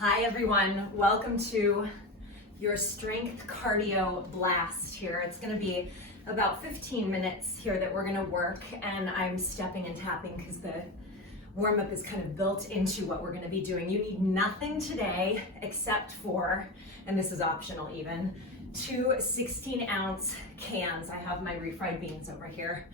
Hi everyone, welcome to your strength cardio blast here. It's gonna be about 15 minutes here that we're gonna work, and I'm stepping and tapping because the warm-up is kind of built into what we're gonna be doing. You need nothing today except for, and this is optional even, 2 16-ounce cans. I have my refried beans over here,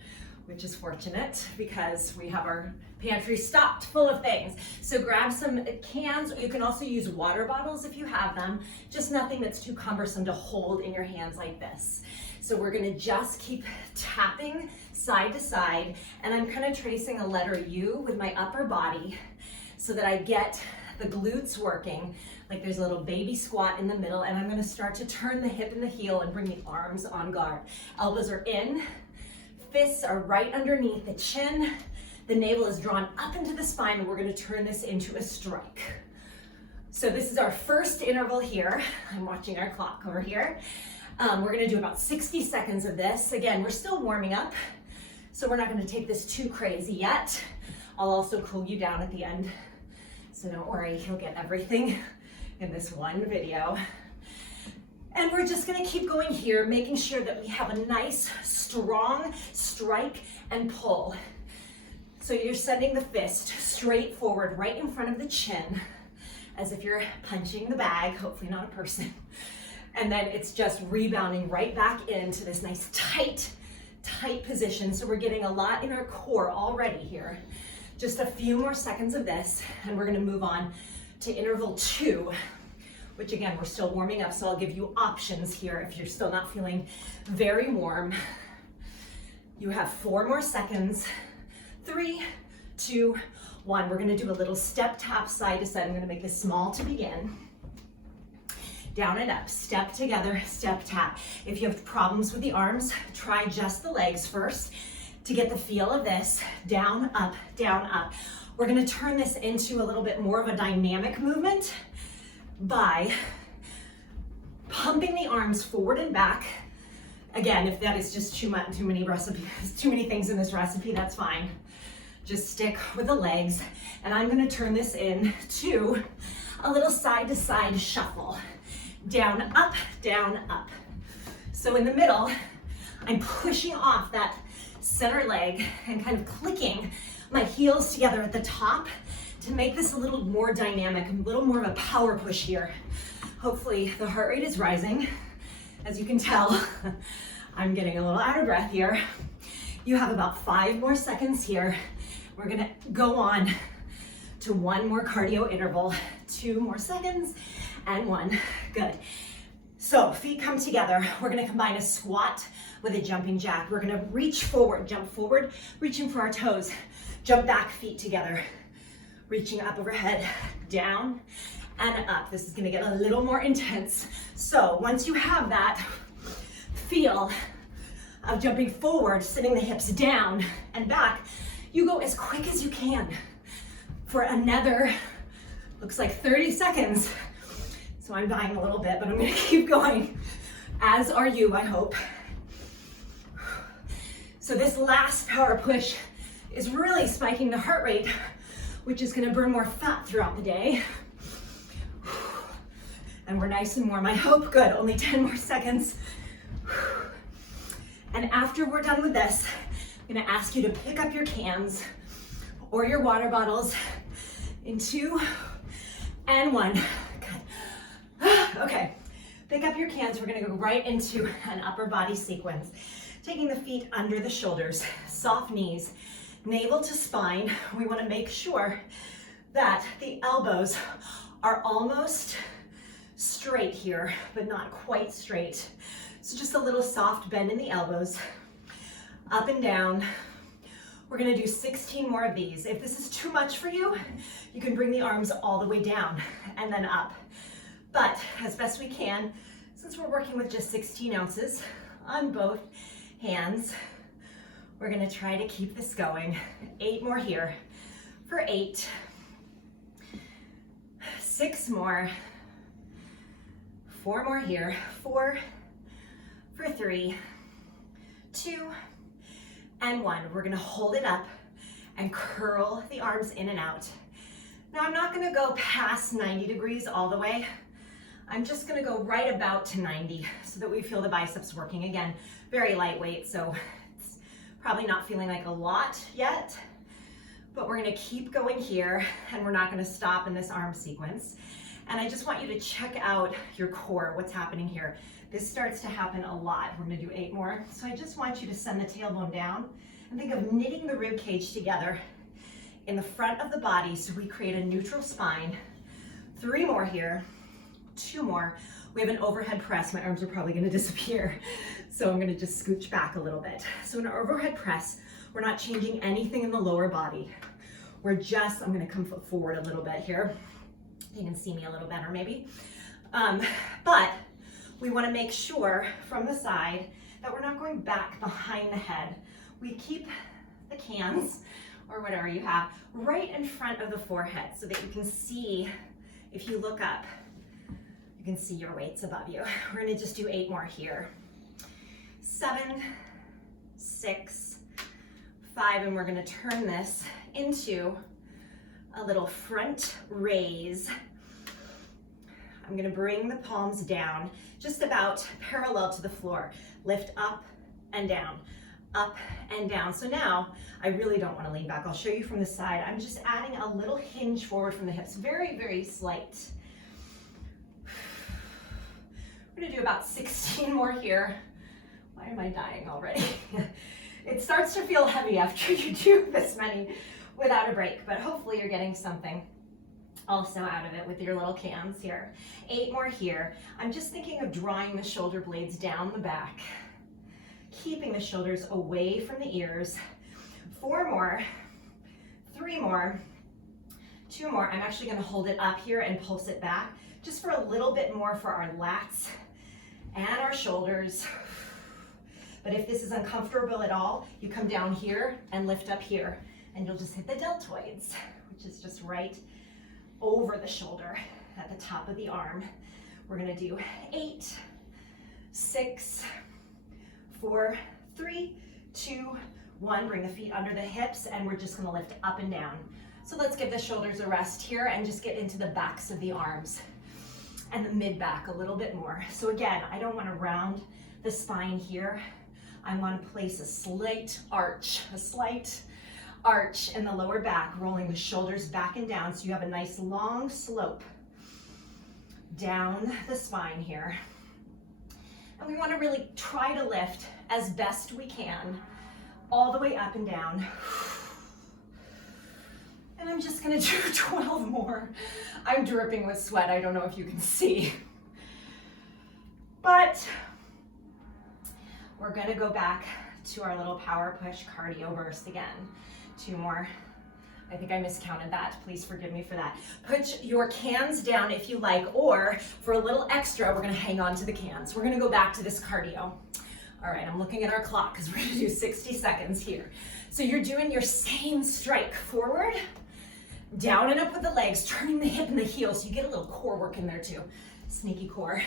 which is fortunate because we have our pantry stocked full of things. So grab some cans. You can also use water bottles if you have them, just nothing that's too cumbersome to hold in your hands like this. So we're gonna just keep tapping side to side, and I'm kind of tracing a letter U with my upper body so that I get the glutes working. Like there's a little baby squat in the middle, and I'm gonna start to turn the hip and the heel and bring the arms on guard. Elbows are in, fists are right underneath the chin. The navel is drawn up into the spine, and we're gonna turn this into a strike. So this is our first interval here. I'm watching our clock over here. We're gonna do about 60 seconds of this. Again, we're still warming up, so we're not gonna take this too crazy yet. I'll also cool you down at the end, so don't worry, you'll get everything in this one video. And we're just gonna keep going here, making sure that we have a nice, strong strike and pull. So you're sending the fist straight forward, right in front of the chin, as if you're punching the bag, hopefully not a person. And then it's just rebounding right back into this nice tight position. So we're getting a lot in our core already here. Just a few more seconds of this, and we're gonna move on to interval 2, which again, we're still warming up, so I'll give you options here if you're still not feeling very warm. You have 4 more seconds. 3, 2, 1. We're gonna do a little step tap side to side. I'm gonna make this small to begin. Down and up, step together, step tap. If you have problems with the arms, try just the legs first to get the feel of this. Down, up, down, up. We're gonna turn this into a little bit more of a dynamic movement by pumping the arms forward and back. Again, if that is just too many things in this recipe, that's fine. Just stick with the legs, and I'm gonna turn this into a little side to side shuffle. Down, up, down, up. So in the middle, I'm pushing off that center leg and kind of clicking my heels together at the top to make this a little more dynamic, a little more of a power push here. Hopefully the heart rate is rising. As you can tell, I'm getting a little out of breath here. You have about 5 more seconds here. We're gonna go on to 1 more cardio interval, 2 more seconds, and 1, good. So feet come together. We're gonna combine a squat with a jumping jack. We're gonna reach forward, jump forward, reaching for our toes, jump back, feet together, reaching up overhead, down and up. This is gonna get a little more intense. So once you have that feel of jumping forward, sitting the hips down and back, you go as quick as you can for another, looks like 30 seconds. So I'm dying a little bit, but I'm gonna keep going, as are you, I hope. So this last power push is really spiking the heart rate, which is gonna burn more fat throughout the day. And we're nice and warm, I hope. Good, only 10 more seconds. And after we're done with this, I'm gonna ask you to pick up your cans or your water bottles in 2 and 1. Good. Okay, pick up your cans. We're gonna go right into an upper body sequence. Taking the feet under the shoulders, soft knees, navel to spine. We wanna make sure that the elbows are almost straight here, but not quite straight. So just a little soft bend in the elbows, up and down. We're gonna do 16 more of these. If this is too much for you, you can bring the arms all the way down and then up. But as best we can, since we're working with just 16 ounces on both hands, we're gonna try to keep this going. 8 more here for 8. 6 more. 4 more here. 4 for 3, 2, and 1. We're gonna hold it up and curl the arms in and out. Now I'm not gonna go past 90 degrees all the way. I'm just gonna go right about to 90 so that we feel the biceps working. Again, very lightweight, so it's probably not feeling like a lot yet, but we're gonna keep going here and we're not gonna stop in this arm sequence. And I just want you to check out your core, what's happening here. This starts to happen a lot. We're gonna do 8 more. So I just want you to send the tailbone down and think of knitting the rib cage together in the front of the body so we create a neutral spine. 3 more here, 2 more. We have an overhead press. My arms are probably gonna disappear. So I'm gonna just scooch back a little bit. So in our overhead press, we're not changing anything in the lower body. We're just, I'm gonna come forward a little bit here. You can see me a little better maybe. But we wanna make sure from the side that we're not going back behind the head. We keep the cans, or whatever you have, right in front of the forehead so that you can see, if you look up, you can see your weights above you. We're gonna just do 8 more here. 7, 6, 5, and we're gonna turn this into a little front raise. I'm gonna bring the palms down, just about parallel to the floor. Lift up and down, up and down. So now, I really don't wanna lean back. I'll show you from the side. I'm just adding a little hinge forward from the hips, very, very slight. We're gonna do about 16 more here. Why am I dying already? It starts to feel heavy after you do this many without a break, but hopefully you're getting something also out of it with your little cans here. 8 more here. I'm just thinking of drawing the shoulder blades down the back, keeping the shoulders away from the ears. 4 more, 3 more, 2 more. I'm actually gonna hold it up here and pulse it back just for a little bit more for our lats and our shoulders. But if this is uncomfortable at all, you come down here and lift up here and you'll just hit the deltoids, which is just right over the shoulder at the top of the arm. We're gonna do 8, 6, 4, 3, 2, 1. Bring the feet under the hips and we're just gonna lift up and down. So let's give the shoulders a rest here and just get into the backs of the arms and the mid back a little bit more. So again, I don't wanna round the spine here. I wanna place a slight arch in the lower back, rolling the shoulders back and down so you have a nice long slope down the spine here. And we want to really try to lift as best we can all the way up and down. And I'm just gonna do 12 more. I'm dripping with sweat. I don't know if you can see. But we're gonna go back to our little power push cardio burst again. 2 more. I think I miscounted that. Please forgive me for that. Put your cans down if you like, or for a little extra, we're gonna hang on to the cans. We're gonna go back to this cardio. All right, I'm looking at our clock because we're gonna do 60 seconds here. So you're doing your same strike, forward, down and up with the legs, turning the hip and the heel so you get a little core work in there too. Sneaky core.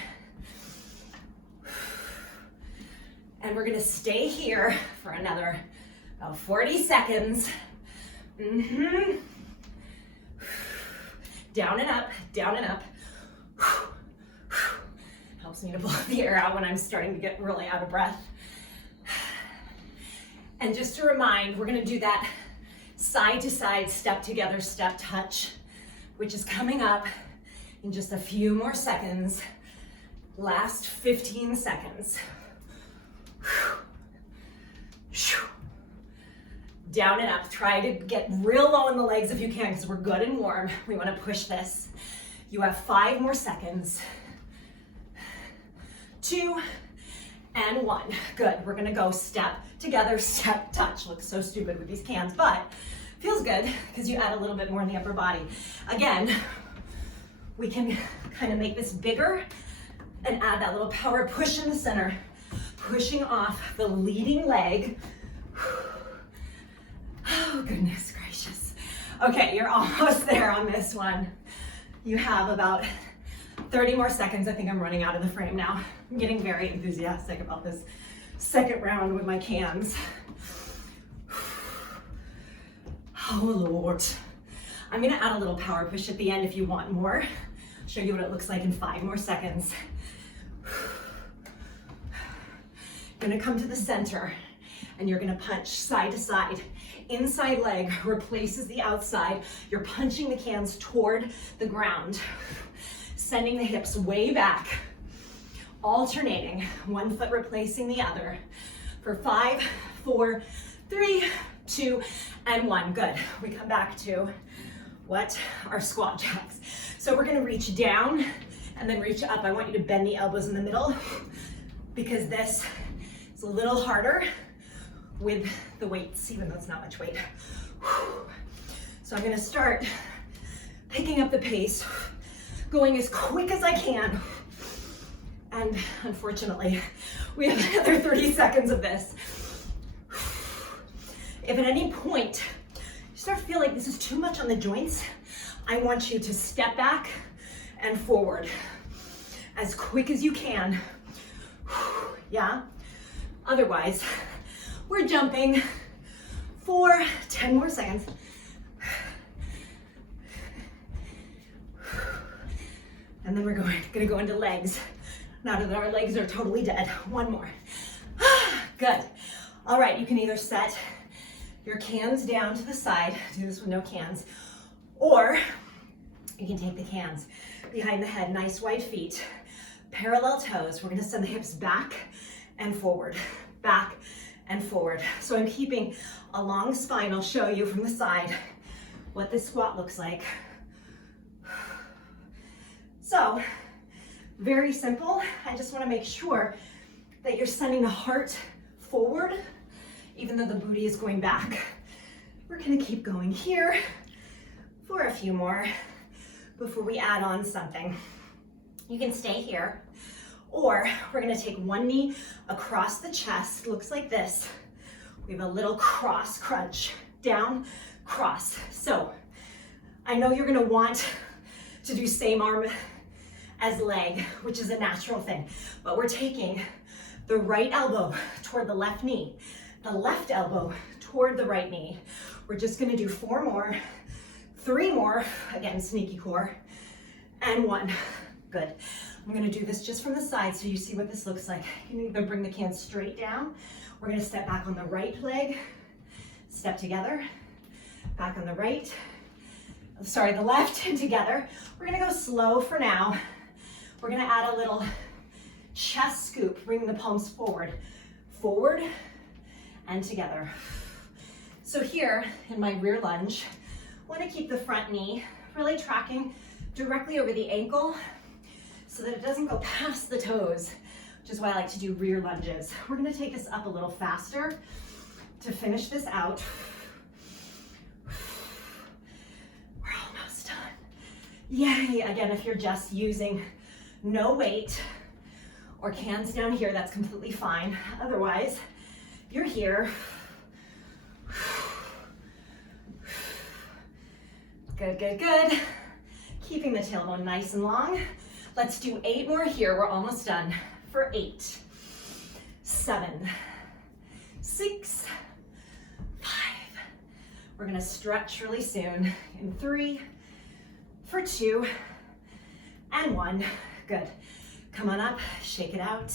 And we're gonna stay here for another about 40 seconds. Down and up, down and up. Helps me to blow the air out when I'm starting to get really out of breath. And just to remind, we're gonna do that side to side, step together, step touch, which is coming up in just a few more seconds. Last 15 seconds. Down and up. Try to get real low in the legs if you can because we're good and warm. We want to push this. You have 5 more seconds. 2 and 1. Good. We're going to go step together, step touch. Looks so stupid with these cans, but feels good because you add a little bit more in the upper body. Again, we can kind of make this bigger and add that little power push in the center, pushing off the leading leg. Oh, goodness gracious. Okay, you're almost there on this one. You have about 30 more seconds. I think I'm running out of the frame now. I'm getting very enthusiastic about this second round with my cans. Oh, Lord. I'm gonna add a little power push at the end if you want more. I'll show you what it looks like in 5 more seconds. Gonna come to the center and you're gonna punch side to side. Inside leg replaces the outside. You're punching the cans toward the ground, sending the hips way back, alternating, one foot replacing the other for 5, 4, 3, 2, and 1. Good. We come back to what? Our squat jacks. So we're gonna reach down and then reach up. I want you to bend the elbows in the middle because this is a little harder with the weights, even though it's not much weight. So I'm gonna start picking up the pace, going as quick as I can. And unfortunately, we have another 30 seconds of this. If at any point you start to feel like this is too much on the joints, I want you to step back and forward as quick as you can. Yeah? Otherwise, we're jumping for 10 more seconds. And then we're gonna go into legs. Now that our legs are totally dead. 1 more. Good. All right, you can either set your cans down to the side, do this with no cans, or you can take the cans behind the head, nice wide feet, parallel toes. We're gonna send the hips back and forward, back and forward. So I'm keeping a long spine. I'll show you from the side what this squat looks like. So, very simple. I just wanna make sure that you're sending the heart forward, even though the booty is going back. We're gonna keep going here for a few more before we add on something. You can stay here, or we're gonna take one knee across the chest, looks like this. We have a little cross crunch, down, cross. So I know you're gonna want to do same arm as leg, which is a natural thing, but we're taking the right elbow toward the left knee, the left elbow toward the right knee. We're just gonna do 4 more, 3 more, again, sneaky core, and 1. Good. I'm gonna do this just from the side so you see what this looks like. You can either bring the can straight down. We're gonna step back on the right leg, step together, back on the right, sorry, the left, and together. We're gonna go slow for now. We're gonna add a little chest scoop, bring the palms forward, forward, and together. So here in my rear lunge, I wanna keep the front knee really tracking directly over the ankle so that it doesn't go past the toes, which is why I like to do rear lunges. We're gonna take this up a little faster to finish this out. We're almost done. Yay, again, if you're just using no weight or cans down here, that's completely fine. Otherwise, you're here. Good, good, good. Keeping the tailbone nice and long. Let's do 8 more here. We're almost done. For 8, 7, 6, 5. We're gonna stretch really soon. In 3, for 2, and 1. Good. Come on up, shake it out.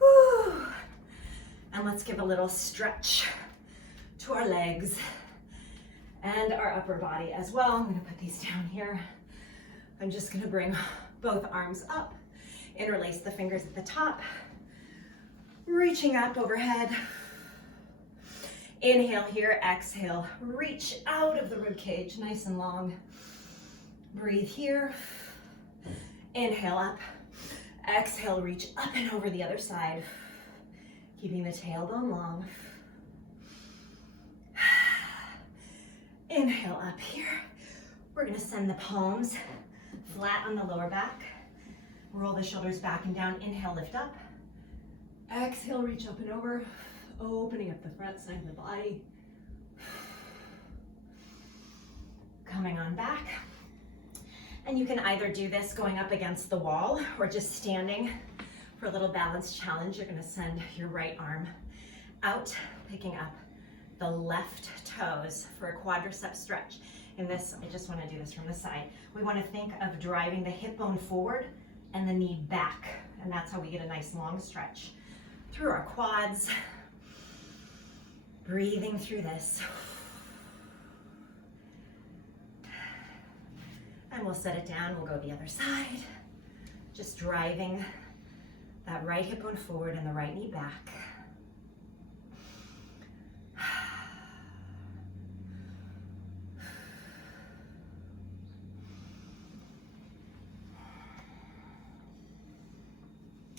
Woo. And let's give a little stretch to our legs and our upper body as well. I'm gonna put these down here. I'm just gonna bring both arms up, interlace the fingers at the top, reaching up overhead. Inhale here, exhale, reach out of the rib cage, nice and long. Breathe here. Inhale up, exhale, reach up and over the other side, keeping the tailbone long. Inhale up here. We're gonna send the palms flat on the lower back. Roll the shoulders back and down. Inhale, lift up. Exhale, reach up and over, opening up the front side of the body. Coming on back. And you can either do this going up against the wall or just standing for a little balance challenge. You're gonna send your right arm out, picking up the left toes for a quadricep stretch. in this, I just want to do this from the side. We want to think of driving the hip bone forward and the knee back. And that's how we get a nice long stretch through our quads. Breathing through this. And we'll set it down, we'll go the other side. Just driving that right hip bone forward and the right knee back.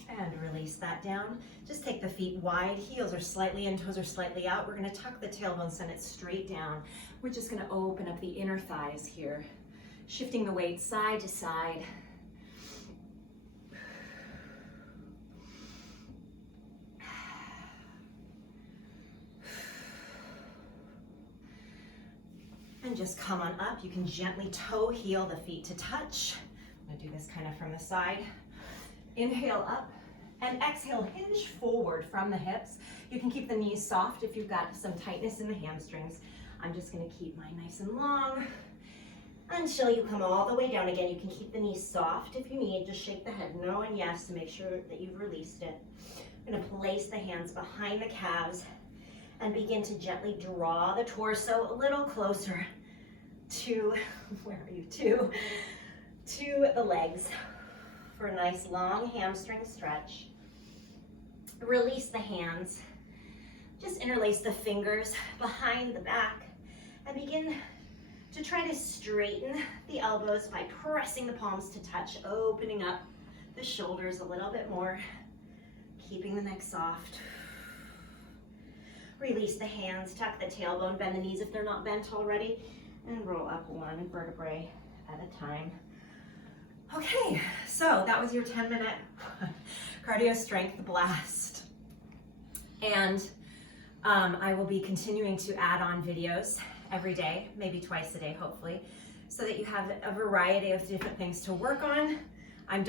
And release that down. Just take the feet wide, heels are slightly in, toes are slightly out. We're gonna tuck the tailbone, send it straight down. We're just gonna open up the inner thighs here. Shifting the weight side to side. And just come on up. You can gently toe heel the feet to touch. I'm gonna do this kind of from the side. Inhale up and exhale, hinge forward from the hips. You can keep the knees soft if you've got some tightness in the hamstrings. I'm just gonna keep mine nice and long until you come all the way down again. You can keep the knees soft if you need. Just shake the head no and yes to make sure that you've released it. I'm gonna place the hands behind the calves and begin to gently draw the torso a little closer to, where are you, to the legs for a nice long hamstring stretch. Release the hands. Just interlace the fingers behind the back and begin to try to straighten the elbows by pressing the palms to touch, opening up the shoulders a little bit more, keeping the neck soft. Release the hands, tuck the tailbone, bend the knees if they're not bent already, and roll up one vertebrae at a time. Okay, so that was your 10-minute cardio strength blast. And I will be continuing to add on videos every day, maybe twice a day, hopefully, so that you have a variety of different things to work on. I'm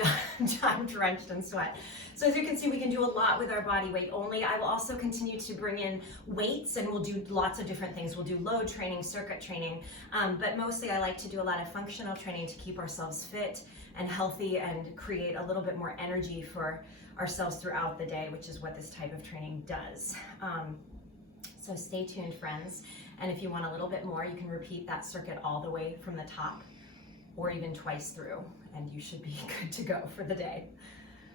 drenched in sweat. So as you can see, we can do a lot with our body weight only. I will also continue to bring in weights, and we'll do lots of different things. We'll do load training, circuit training, but mostly I like to do a lot of functional training to keep ourselves fit and healthy and create a little bit more energy for ourselves throughout the day, which is what this type of training does. So stay tuned, friends. And if you want a little bit more, you can repeat that circuit all the way from the top or even twice through, and you should be good to go for the day.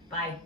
Bye.